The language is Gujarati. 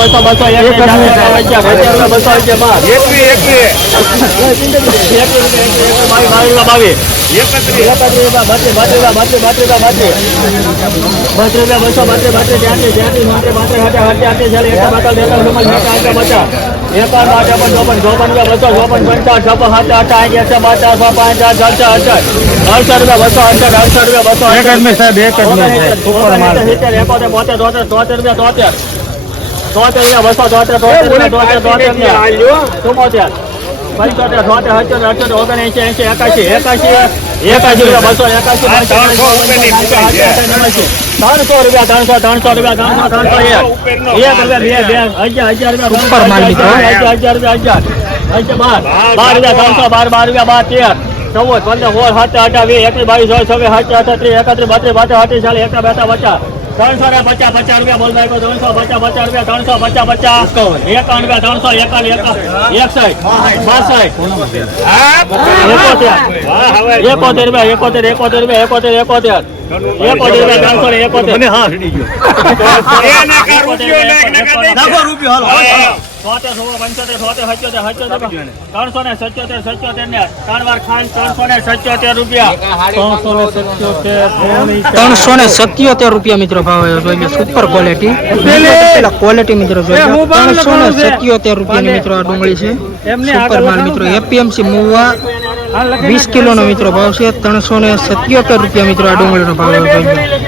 બસો બસો બસો રૂપિયા બસો અડસઠ રૂપિયા બસો તોતેર રૂપિયા તોતેર તોતેર ને બસો તોતેર તોતેર રૂપિયા તોતેર તોતેર રૂપિયા ચુમ્મોતેર પંચોતેર છોતેર અઠ્યોતેર અઠ્યોતેર ઓગણએંશી એંશી એકાશી એકાશી એકાશી બસો એકાશી ત્રણસો રૂપિયા ત્રણસો ત્રણસો રૂપિયા ત્રણસો ત્રણસો એક. રૂપિયા બે બે રૂપિયા અગિયાર અગિયાર બાર. બાર રૂપિયા ત્રણસો બાર બાર રૂપિયા બાર તેર. ચૌદ પંદર સોળ સાત અઢાર વીસ એકવીસ બાવીસ ચોવીસ છવ્વીસ સાત અઠત્રીસ એકત્રીસ બત્રીસ બાત્રીસ અઠ્રીસ ચાલીસ એકતા બેતા પચાસ. ત્રણસો ને પચાસ પચાસ રૂપિયા બોલ ભાઈ ત્રણસો પચાસ પચાસ રૂપિયા ત્રણસો પચાસ પચાસ. એકાવન. રૂપિયા ત્રણસો એકાવન એકસઠ બાસઠ. એકોતેર. એકોતેર રૂપિયા એકોતેર એકોતેર રૂપિયા એકોતેર એકોતેર. એકોતેર રૂપિયા ત્રણસો ને એકોતેર. હા. તોતેર સોળ પંચોતેર સોતેર સત્યોતેર સત્યોતેર ત્રણસો ને સત્યોતેર સત્યોતેર ને ત્રણ વાર ખાન ત્રણસો ને સત્યોતેર રૂપિયા ત્રણસો ને સત્યોતેર રૂપિયા મિત્રો ભાવ આવ્યો જોઈએ સુપર ક્વોલિટી પેલા ક્વોલિટી મિત્રો જોઈએ ત્રણસો ને સત્યોતેર રૂપિયાની મિત્રો આ ડુંગળી છે. સુપર માલ મિત્રો એપીએમસી મુવા. વીસ કિલોનો મિત્રો ભાવ છે. ત્રણસો ને સત્યોતેર રૂપિયા મિત્રો આ ડુંગળીનો ભાવ આવ્યો જોઈએ